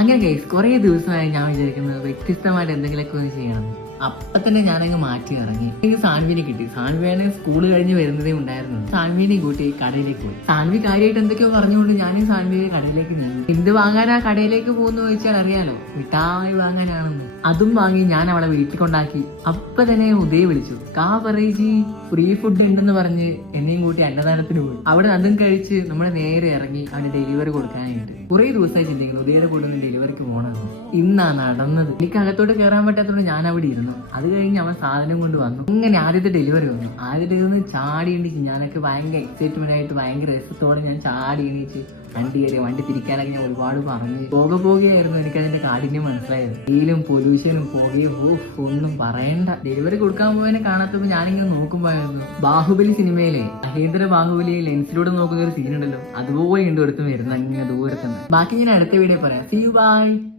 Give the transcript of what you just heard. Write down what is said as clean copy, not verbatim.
അങ്ങനെ ഗൈസ് കുറെ ദിവസമായി ഞാൻ വിചാരിക്കുന്നത് വ്യത്യസ്തമായിട്ട് എന്തെങ്കിലുമൊക്കെ ഒന്ന് ചെയ്യണം. അപ്പൊ തന്നെ ഞാനങ്ങ് മാറ്റി ഇറങ്ങി. എനിക്ക് സാൻവിനെ കിട്ടി. സാൻവിയാണ് സ്കൂള് കഴിഞ്ഞ് വരുന്നതേ ഉണ്ടായിരുന്നു. സാൻവിനെയും കൂട്ടി കടയിലേക്ക് പോയി. സാൻവി കാര്യമായിട്ട് എന്തൊക്കെയോ പറഞ്ഞുകൊണ്ട് ഞാനും സാൻവിയെ കടയിലേക്ക് നീങ്ങി. എന്ത് വാങ്ങാനാ കടയിലേക്ക് പോകുന്നു ചോദിച്ചാൽ അറിയാലോ, മിഠായി വാങ്ങാനാണെന്ന്. അതും വാങ്ങി ഞാൻ അവളെ വീട്ടിൽ കൊണ്ടാക്കി. അപ്പൊ തന്നെ ഉദയ വിളിച്ചു. കാ പറയിജി ഫ്രീ ഫുഡ് ഉണ്ടെന്ന് പറഞ്ഞ് എന്നെയും കൂട്ടി അന്നദാനത്തിന് പോയി. അവിടെ അതും കഴിച്ച് നമ്മൾ നേരെ ഇറങ്ങി അവന് ഡെലിവറി കൊടുക്കാനായിട്ട്. കുറെ ദിവസമായി ചിന്തിക്കുന്നു ഉദയയുടെ കൂടെ ഒന്ന് ഡെലിവറിക്ക് പോകണമെന്ന്. ഇന്നാ നടന്നത്. എനിക്ക് അകത്തോട്ട് കയറാൻ പറ്റാത്തതുകൊണ്ട് ഞാൻ അവിടെ ഇരുന്നു. അത് കഴിഞ്ഞ് അവൻ സാധനം കൊണ്ട് വന്നു. ഇങ്ങനെ ആദ്യത്തെ ഡെലിവറി വന്നു. ആദ്യത്തെ ചാടി എണീച്ച് ഞാനൊക്കെ ഭയങ്കര എക്സൈറ്റ്മെന്റ് ആയിട്ട് ഭയങ്കര രസത്തോടെ ഞാൻ ചാടി എണീച്ച് വണ്ടി കയറി. വണ്ടി തിരിക്കാനൊക്കെ ഞാൻ ഒരുപാട് പറഞ്ഞു. പോകുകയായിരുന്നു എനിക്കതിന്റെ കാഠിന്യം മനസ്സിലായത്. വെയിലും പൊല്യൂഷനും പുകയും ഒന്നും പറയണ്ട. ഡെലിവറി കൊടുക്കാൻ പോയതിനെ കാണാത്തപ്പോ ഞാനിങ്ങനെ നോക്കുമ്പോഴായിരുന്നു ബാഹുബലി സിനിമയിലെ മഹേന്ദ്ര ബാഹുബലി ലെൻസിലൂടെ നോക്കുന്ന ഒരു സീൻ ഉണ്ടല്ലോ, അതുപോലെ ഉണ്ട് ഒരുത്തും വരുന്ന അങ്ങനെ ദൂരത്തുനിന്ന്. ബാക്കി ഞാൻ അടുത്ത വീഡിയോ പറയാം. See you, bye.